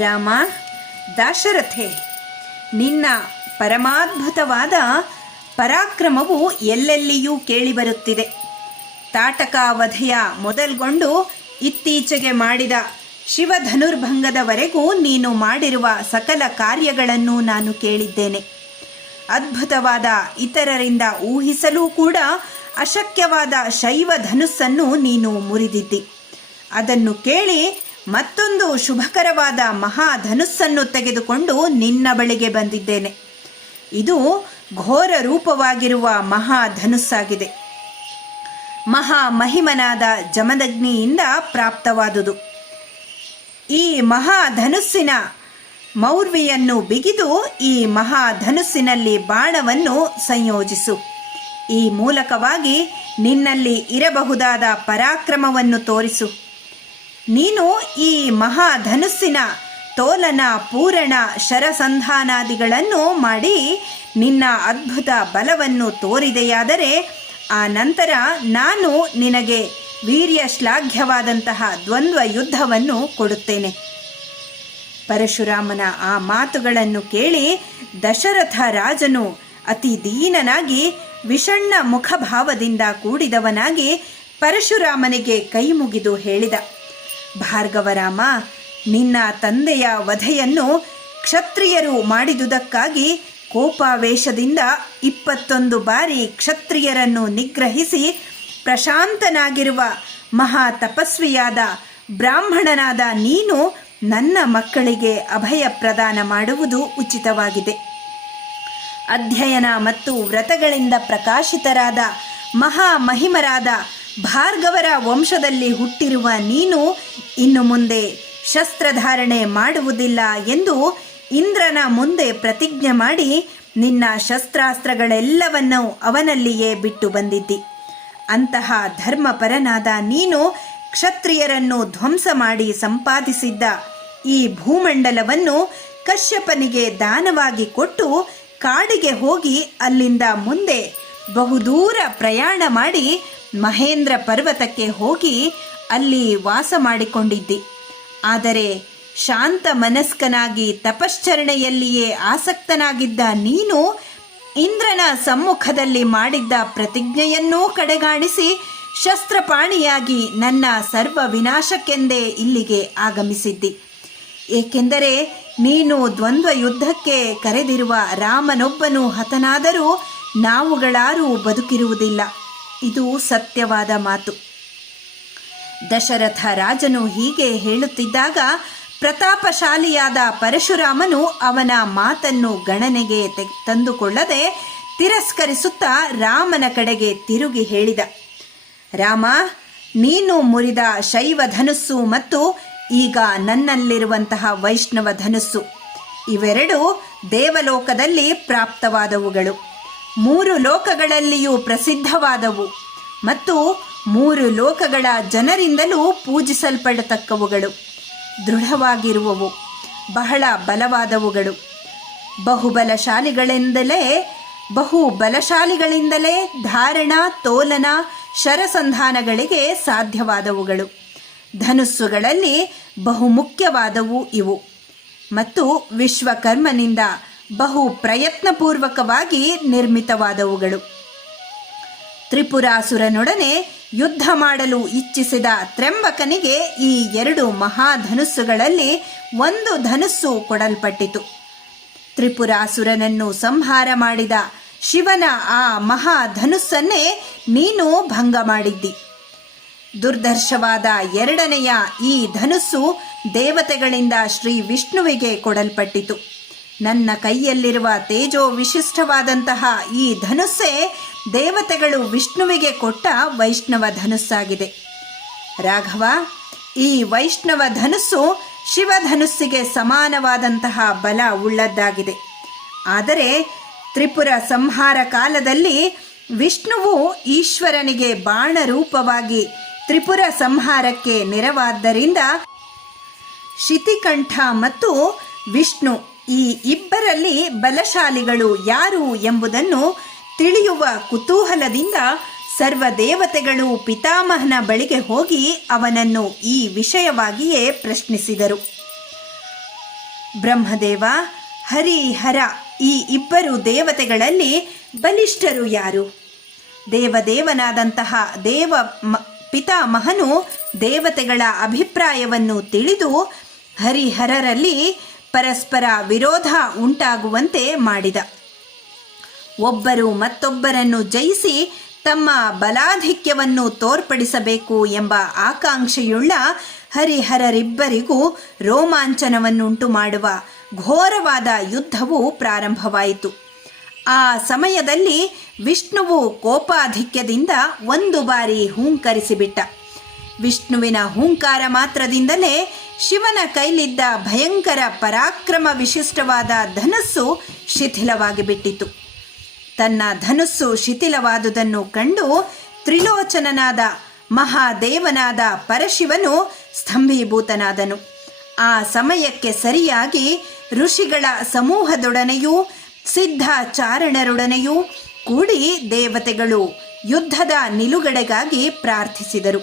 ರಾಮ, ದಾಶರಥೆ, ನಿನ್ನ ಪರಮಾದ್ಭುತವಾದ ಪರಾಕ್ರಮವು ಎಲ್ಲೆಲ್ಲಿಯೂ ಕೇಳಿಬರುತ್ತಿದೆ. ತಾಟಕಾವಧೆಯ ಮೊದಲ್ಗೊಂಡು ಇತ್ತೀಚೆಗೆ ಮಾಡಿದ ಶಿವಧನುರ್ಭಂಗದವರೆಗೂ ನೀನು ಮಾಡಿರುವ ಸಕಲ ಕಾರ್ಯಗಳನ್ನು ನಾನು ಕೇಳಿದ್ದೇನೆ. ಅದ್ಭುತವಾದ, ಇತರರಿಂದ ಊಹಿಸಲೂ ಕೂಡ ಅಶಕ್ಯವಾದ ಶೈವ ಧನುಸ್ಸನ್ನು ನೀನು ಮುರಿದಿದ್ದಿ. ಅದನ್ನು ಕೇಳಿ ಮತ್ತೊಂದು ಶುಭಕರವಾದ ಮಹಾಧನುಸ್ಸನ್ನು ತೆಗೆದುಕೊಂಡು ನಿನ್ನ ಬಳಿಗೆ ಬಂದಿದ್ದೇನೆ. ಇದು ಘೋರ ರೂಪವಾಗಿರುವ ಮಹಾಧನುಸ್ಸಾಗಿದೆ. ಮಹಾಮಹಿಮನಾದ ಜಮದಗ್ನಿಯಿಂದ ಪ್ರಾಪ್ತವಾದುದು. ಈ ಮಹಾಧನುಸ್ಸಿನ ಮೌರ್ವಿಯನ್ನು ಬಿಗಿದು ಈ ಮಹಾಧನುಸ್ಸಿನಲ್ಲಿ ಬಾಣವನ್ನು ಸಂಯೋಜಿಸು. ಈ ಮೂಲಕವಾಗಿ ನಿನ್ನಲ್ಲಿ ಇರಬಹುದಾದ ಪರಾಕ್ರಮವನ್ನು ತೋರಿಸು. ನೀನು ಈ ಮಹಾಧನುಸ್ಸಿನ ತೋಲನ, ಪೂರಣ, ಶರಸಂಧಾನಾದಿಗಳನ್ನು ಮಾಡಿ ನಿನ್ನ ಅದ್ಭುತ ಬಲವನ್ನು ತೋರಿದೆಯಾದರೆ ಆ ನಂತರ ನಾನು ನಿನಗೆ ವೀರ್ಯ ಶ್ಲಾಘ್ಯವಾದಂತಹ ದ್ವಂದ್ವ ಯುದ್ಧವನ್ನು ಕೊಡುತ್ತೇನೆ. ಪರಶುರಾಮನ ಆ ಮಾತುಗಳನ್ನು ಕೇಳಿ ದಶರಥ ರಾಜನು ಅತಿ ದೀನನಾಗಿ ವಿಷಣ್ಣ ಮುಖಭಾವದಿಂದ ಕೂಡಿದವನಾಗಿ ಪರಶುರಾಮನಿಗೆ ಕೈ ಮುಗಿದು ಹೇಳಿದ, ಭಾರ್ಗವರಾಮ, ನಿನ್ನ ತಂದೆಯ ವಧೆಯನ್ನು ಕ್ಷತ್ರಿಯರು ಮಾಡಿದುದಕ್ಕಾಗಿ ಕೋಪಾವೇಶದಿಂದ 21 ಬಾರಿ ಕ್ಷತ್ರಿಯರನ್ನು ನಿಗ್ರಹಿಸಿ ಪ್ರಶಾಂತನಾಗಿರುವ ಮಹಾ ತಪಸ್ವಿಯಾದ ಬ್ರಾಹ್ಮಣನಾದ ನೀನು ನನ್ನ ಮಕ್ಕಳಿಗೆ ಅಭಯ ಪ್ರದಾನ ಮಾಡುವುದು ಉಚಿತವಾಗಿದೆ. ಅಧ್ಯಯನ ಮತ್ತು ವ್ರತಗಳಿಂದ ಪ್ರಕಾಶಿತರಾದ ಮಹಾಮಹಿಮರಾದ ಭಾರ್ಗವರ ವಂಶದಲ್ಲಿ ಹುಟ್ಟಿರುವ ನೀನು ಇನ್ನು ಮುಂದೆ ಶಸ್ತ್ರಧಾರಣೆ ಮಾಡುವುದಿಲ್ಲ ಎಂದು ಇಂದ್ರನ ಮುಂದೆ ಪ್ರತಿಜ್ಞೆ ಮಾಡಿ ನಿನ್ನ ಶಸ್ತ್ರಾಸ್ತ್ರಗಳೆಲ್ಲವನ್ನೂ ಅವನಲ್ಲಿಯೇ ಬಿಟ್ಟು ಬಂದಿದ್ದಿ. ಅಂತಹ ಧರ್ಮಪರನಾದ ನೀನು ಕ್ಷತ್ರಿಯರನ್ನು ಧ್ವಂಸ ಮಾಡಿ ಸಂಪಾದಿಸಿದ್ದ ಈ ಭೂಮಂಡಲವನ್ನು ಕಶ್ಯಪನಿಗೆ ದಾನವಾಗಿ ಕೊಟ್ಟು ಕಾಡಿಗೆ ಹೋಗಿ ಅಲ್ಲಿಂದ ಮುಂದೆ ಬಹುದೂರ ಪ್ರಯಾಣ ಮಾಡಿ ಮಹೇಂದ್ರ ಪರ್ವತಕ್ಕೆ ಹೋಗಿ ಅಲ್ಲಿ ವಾಸ ಮಾಡಿಕೊಂಡಿದ್ದಿ. ಆದರೆ ಶಾಂತ ಮನಸ್ಕನಾಗಿ ತಪಶ್ಚರಣೆಯಲ್ಲಿಯೇ ಆಸಕ್ತನಾಗಿದ್ದ ನೀನು ಇಂದ್ರನ ಸಮ್ಮುಖದಲ್ಲಿ ಮಾಡಿದ್ದ ಪ್ರತಿಜ್ಞೆಯನ್ನೂ ಕಡೆಗಾಣಿಸಿ ಶಸ್ತ್ರಪಾಣಿಯಾಗಿ ನನ್ನ ಸರ್ವ ವಿನಾಶಕ್ಕೆಂದೇ ಇಲ್ಲಿಗೆ ಆಗಮಿಸಿದ್ದಿ. ಏಕೆಂದರೆ ನೀನು ದ್ವಂದ್ವ ಯುದ್ಧಕ್ಕೆ ಕರೆದಿರುವ ರಾಮನೊಬ್ಬನು ಹತನಾದರೂ ನಾವುಗಳಾರೂ ಬದುಕಿರುವುದಿಲ್ಲ. ಇದು ಸತ್ಯವಾದ ಮಾತು. ದಶರಥ ರಾಜನು ಹೀಗೆ ಹೇಳುತ್ತಿದ್ದಾಗ ಪ್ರತಾಪಶಾಲಿಯಾದ ಪರಶುರಾಮನು ಅವನ ಮಾತನ್ನು ಗಣನೆಗೆ ತಂದುಕೊಳ್ಳದೆ ತಿರಸ್ಕರಿಸುತ್ತಾ ರಾಮನ ಕಡೆಗೆ ತಿರುಗಿ ಹೇಳಿದ, ರಾಮ, ನೀನು ಮುರಿದ ಶೈವ ಧನುಸ್ಸು ಮತ್ತು ಈಗ ನನ್ನಲ್ಲಿರುವಂತಹ ವೈಷ್ಣವ ಧನುಸ್ಸು ಇವೆರಡು ದೇವಲೋಕದಲ್ಲಿ ಪ್ರಾಪ್ತವಾದವುಗಳು, 3 ಲೋಕಗಳಲ್ಲಿಯೂ ಪ್ರಸಿದ್ಧವಾದವು ಮತ್ತು 3 ಲೋಕಗಳ ಜನರಿಂದಲೂ ಪೂಜಿಸಲ್ಪಡತಕ್ಕವುಗಳು, ದೃಢವಾಗಿರುವವು, ಬಹಳ ಬಲವಾದವುಗಳು, ಬಹುಬಲಶಾಲಿಗಳಿಂದಲೇ ಧಾರಣ, ತೋಲನ, ಶರಸಂಧಾನಗಳಿಗೆ ಸಾಧ್ಯವಾದವುಗಳು. ಧನುಸ್ಸುಗಳಲ್ಲಿ ಬಹುಮುಖ್ಯವಾದವು ಇವು ಮತ್ತು ವಿಶ್ವಕರ್ಮನಿಂದ ಬಹು ಪ್ರಯತ್ನಪೂರ್ವಕವಾಗಿ ನಿರ್ಮಿತವಾದವುಗಳು. ತ್ರಿಪುರಾಸುರನೊಡನೆ ಯುದ್ಧ ಮಾಡಲು ಇಚ್ಛಿಸಿದ ತ್ರ್ಯಂಬಕನಿಗೆ ಈ 2 ಮಹಾಧನುಸ್ಸುಗಳಲ್ಲಿ ಒಂದು ಧನುಸ್ಸು ಕೊಡಲ್ಪಟ್ಟಿತು. ತ್ರಿಪುರಾಸುರನನ್ನು ಸಂಹಾರ ಮಾಡಿದ ಶಿವನ ಆ ಮಹಾಧನುಸ್ಸನ್ನೇ ನೀನು ಭಂಗ ಮಾಡಿದ್ದಿ. ದುರ್ಧರ್ಷವಾದ 2ನೆಯ ಈ ಧನುಸ್ಸು ದೇವತೆಗಳಿಂದ ಶ್ರೀ ವಿಷ್ಣುವಿಗೆ ಕೊಡಲ್ಪಟ್ಟಿತು. ನನ್ನ ಕೈಯಲ್ಲಿರುವ ತೇಜೋ ವಿಶಿಷ್ಟವಾದಂತಹ ಈ ಧನುಸ್ಸೇ ದೇವತೆಗಳು ವಿಷ್ಣುವಿಗೆ ಕೊಟ್ಟ ವೈಷ್ಣವ ಧನುಸ್ಸಾಗಿದೆ. ರಾಘವ, ಈ ವೈಷ್ಣವ ಧನುಸ್ಸು ಶಿವಧನುಸ್ಸಿಗೆ ಸಮಾನವಾದಂತಹ ಬಲ ಉಳ್ಳದ್ದಾಗಿದೆ. ಆದರೆ ತ್ರಿಪುರ ಸಂಹಾರ ಕಾಲದಲ್ಲಿ ವಿಷ್ಣುವು ಈಶ್ವರನಿಗೆ ಬಾಣರೂಪವಾಗಿ ತ್ರಿಪುರ ಸಂಹಾರಕ್ಕೆ ನೆರವಾದ್ದರಿಂದ ಶಿತಿಕಂಠ ಮತ್ತು ವಿಷ್ಣು ಈ ಇಬ್ಬರಲ್ಲಿ ಬಲಶಾಲಿಗಳು ಯಾರು ಎಂಬುದನ್ನು ತಿಳಿಯುವ ಕುತೂಹಲದಿಂದ ಸರ್ವದೇವತೆಗಳು ಪಿತಾಮಹನ ಬಳಿಗೆ ಹೋಗಿ ಅವನನ್ನು ಈ ವಿಷಯವಾಗಿಯೇ ಪ್ರಶ್ನಿಸಿದರು. ಬ್ರಹ್ಮದೇವ, ಹರಿಹರ ಈ ಇಬ್ಬರು ದೇವತೆಗಳಲ್ಲಿ ಬಲಿಷ್ಠರು ಯಾರು? ದೇವದೇವನಾದಂತಹ ಪಿತಾಮಹನು ದೇವತೆಗಳ ಅಭಿಪ್ರಾಯವನ್ನು ತಿಳಿದು ಹರಿಹರರಲ್ಲಿ ಪರಸ್ಪರ ವಿರೋಧ ಉಂಟಾಗುವಂತೆ ಮಾಡಿದ. ಒಬ್ಬರು ಮತ್ತೊಬ್ಬರನ್ನು ಜಯಿಸಿ ತಮ್ಮ ಬಲಾಧಿಕ್ಯವನ್ನು ತೋರ್ಪಡಿಸಬೇಕು ಎಂಬ ಆಕಾಂಕ್ಷೆಯುಳ್ಳ ಹರಿಹರರಿಬ್ಬರಿಗೂ ರೋಮಾಂಚನವನ್ನುಂಟು ಮಾಡುವ ಘೋರವಾದ ಯುದ್ಧವು ಪ್ರಾರಂಭವಾಯಿತು. ಆ ಸಮಯದಲ್ಲಿ ವಿಷ್ಣುವು ಕೋಪಾಧಿಕ್ಯದಿಂದ ಒಂದು ಬಾರಿ ಹೂಂಕರಿಸಿಬಿಟ್ಟ. ವಿಷ್ಣುವಿನ ಹೂಂಕಾರ ಮಾತ್ರದಿಂದಲೇ ಶಿವನ ಕೈಲಿದ್ದ ಭಯಂಕರ ಪರಾಕ್ರಮ ವಿಶಿಷ್ಟವಾದ ಧನಸ್ಸು ಶಿಥಿಲವಾಗಿ ಬಿಟ್ಟಿತು. ತನ್ನ ಧನುಸ್ಸು ಶಿಥಿಲವಾದುದನ್ನು ಕಂಡು ತ್ರಿಲೋಚನನಾದ ಮಹಾದೇವನಾದ ಪರಶಿವನು ಸ್ತಂಭೀಭೂತನಾದನು. ಆ ಸಮಯಕ್ಕೆ ಸರಿಯಾಗಿ ಋಷಿಗಳ ಸಮೂಹದೊಡನೆಯೂ ಸಿದ್ಧಾಚಾರಣರೊಡನೆಯೂ ಕೂಡಿ ದೇವತೆಗಳು ಯುದ್ಧದ ನಿಲುಗಡೆಗಾಗಿ ಪ್ರಾರ್ಥಿಸಿದರು.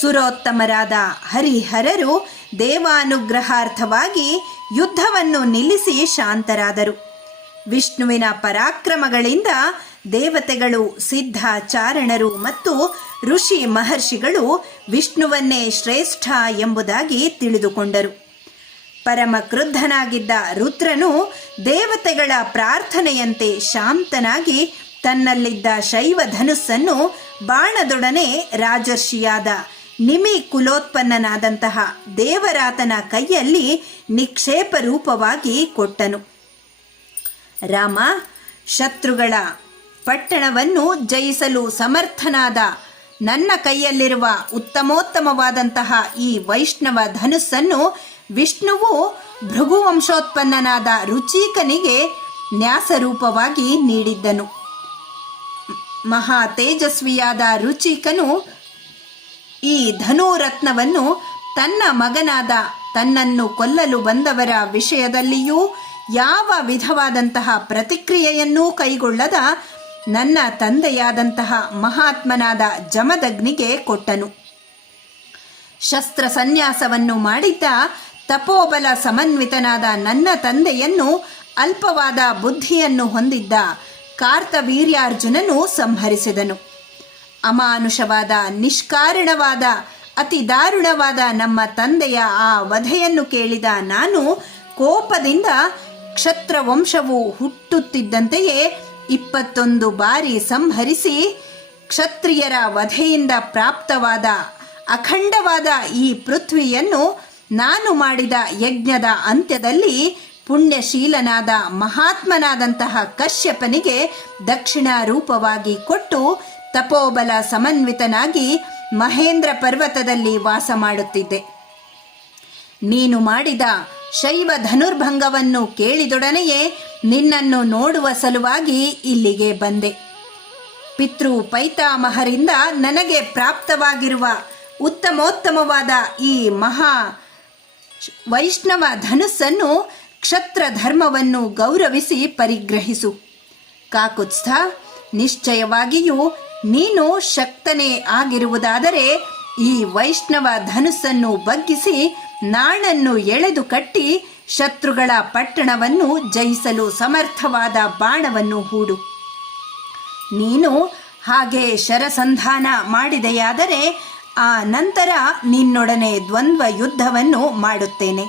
ಸುರೋತ್ತಮರಾದ ಹರಿಹರರು ದೇವಾನುಗ್ರಹಾರ್ಥವಾಗಿ ಯುದ್ಧವನ್ನು ನಿಲ್ಲಿಸಿ ಶಾಂತರಾದರು. ವಿಷ್ಣುವಿನ ಪರಾಕ್ರಮಗಳಿಂದ ದೇವತೆಗಳು, ಸಿದ್ಧಾಚಾರಣರು ಮತ್ತು ಋಷಿ ಮಹರ್ಷಿಗಳು ವಿಷ್ಣುವನ್ನೇ ಶ್ರೇಷ್ಠ ಎಂಬುದಾಗಿ ತಿಳಿದುಕೊಂಡರು. ಪರಮ ಕ್ರುದ್ಧನಾಗಿದ್ದ ರುದ್ರನು ದೇವತೆಗಳ ಪ್ರಾರ್ಥನೆಯಂತೆ ಶಾಂತನಾಗಿ ತನ್ನಲ್ಲಿದ್ದ ಶೈವ ಧನುಸ್ಸನ್ನು ಬಾಣದೊಡನೆ ರಾಜರ್ಷಿಯಾದ ನಿಮಿ ಕುಲೋತ್ಪನ್ನನಾದಂತಹ ದೇವರಾತನ ಕೈಯಲ್ಲಿ ನಿಕ್ಷೇಪ ರೂಪವಾಗಿ ಕೊಟ್ಟನು. ರಾಮ, ಶತ್ರುಗಳ ಪಟ್ಟಣವನ್ನು ಜಯಿಸಲು ಸಮರ್ಥನಾದ ನನ್ನ ಕೈಯಲ್ಲಿರುವ ಉತ್ತಮೋತ್ತಮವಾದಂತಹ ಈ ವೈಷ್ಣವ ಧನುಸ್ಸನ್ನು ವಿಷ್ಣುವು ಭೃಗುವಂಶೋತ್ಪನ್ನನಾದ ರುಚೀಕನಿಗೆ ನ್ಯಾಸರೂಪವಾಗಿ ನೀಡಿದ್ದನು. ಮಹಾ ತೇಜಸ್ವಿಯಾದ ರುಚೀಕನು ಈ ಧನುರತ್ನವನ್ನು ತನ್ನ ಮಗನಾದ ತನ್ನನ್ನು ಕೊಲ್ಲಲು ಬಂದವರ ವಿಷಯದಲ್ಲಿಯೂ ಯಾವ ವಿಧವಾದಂತಹ ಪ್ರತಿಕ್ರಿಯೆಯನ್ನೂ ಕೈಗೊಳ್ಳದ ನನ್ನ ತಂದೆಯಾದಂತಹ ಮಹಾತ್ಮನಾದ ಜಮದಗ್ನಿಗೆ ಕೊಟ್ಟನು. ಶಸ್ತ್ರ ಸನ್ಯಾಸವನ್ನು ಮಾಡಿದ್ದ ತಪೋಬಲ ಸಮನ್ವಿತನಾದ ನನ್ನ ತಂದೆಯನ್ನು ಅಲ್ಪವಾದ ಬುದ್ಧಿಯನ್ನು ಹೊಂದಿದ್ದ ಕಾರ್ತವೀರ್ಯಾರ್ಜುನನು ಸಂಹರಿಸಿದನು. ಅಮಾನುಷವಾದ, ನಿಷ್ಕಾರಣವಾದ, ಅತಿ ದಾರುಣವಾದ ನಮ್ಮ ತಂದೆಯ ಆ ವಧೆಯನ್ನು ಕೇಳಿದ ನಾನು ಕೋಪದಿಂದ ಕ್ಷತ್ರವಂಶವು ಹುಟ್ಟುತ್ತಿದ್ದಂತೆಯೇ 21 ಬಾರಿ ಸಂಹರಿಸಿ ಕ್ಷತ್ರಿಯರ ವಧೆಯಿಂದ ಪ್ರಾಪ್ತವಾದ ಅಖಂಡವಾದ ಈ ಪೃಥ್ವಿಯನ್ನು ನಾನು ಮಾಡಿದ ಯಜ್ಞದ ಅಂತ್ಯದಲ್ಲಿ ಪುಣ್ಯಶೀಲನಾದ ಮಹಾತ್ಮನಾದಂತಹ ಕಶ್ಯಪನಿಗೆ ದಕ್ಷಿಣ ರೂಪವಾಗಿ ಕೊಟ್ಟು ತಪೋಬಲ ಸಮನ್ವಿತನಾಗಿ ಮಹೇಂದ್ರ ಪರ್ವತದಲ್ಲಿ ವಾಸ ಮಾಡುತ್ತಿದ್ದೆ. ನೀನು ಮಾಡಿದ ಶೈವ ಧನುರ್ಭಂಗವನ್ನು ಕೇಳಿದೊಡನೆಯೇ ನಿನ್ನನ್ನು ನೋಡುವ ಸಲುವಾಗಿ ಇಲ್ಲಿಗೆ ಬಂದೆ. ಪಿತೃ ಪೈತಾಮಹರಿಂದ ನನಗೆ ಪ್ರಾಪ್ತವಾಗಿರುವ ಉತ್ತಮೋತ್ತಮವಾದ ಈ ಮಹಾ ವೈಷ್ಣವ ಧನುಸ್ಸನ್ನು ಕ್ಷತ್ರ ಧರ್ಮವನ್ನು ಗೌರವಿಸಿ ಪರಿಗ್ರಹಿಸು. ಕಾಕುತ್ಸ್ಥ, ನಿಶ್ಚಯವಾಗಿಯೂ ನೀನು ಶಕ್ತನೇ ಆಗಿರುವುದಾದರೆ ಈ ವೈಷ್ಣವ ಧನುಸ್ಸನ್ನು ಬಗ್ಗಿಸಿ ನಾಣನ್ನು ಎಳೆದು ಕಟ್ಟಿ ಶತ್ರುಗಳ ಪಟ್ಟಣವನ್ನು ಜಯಿಸಲು ಸಮರ್ಥವಾದ ಬಾಣವನ್ನು ಹೂಡು. ನೀನು ಹಾಗೆ ಶರಸಂಧಾನ ಮಾಡಿದೆಯಾದರೆ ಆ ನಂತರ ನಿನ್ನೊಡನೆ ದ್ವಂದ್ವ ಯುದ್ಧವನ್ನು ಮಾಡುತ್ತೇನೆ.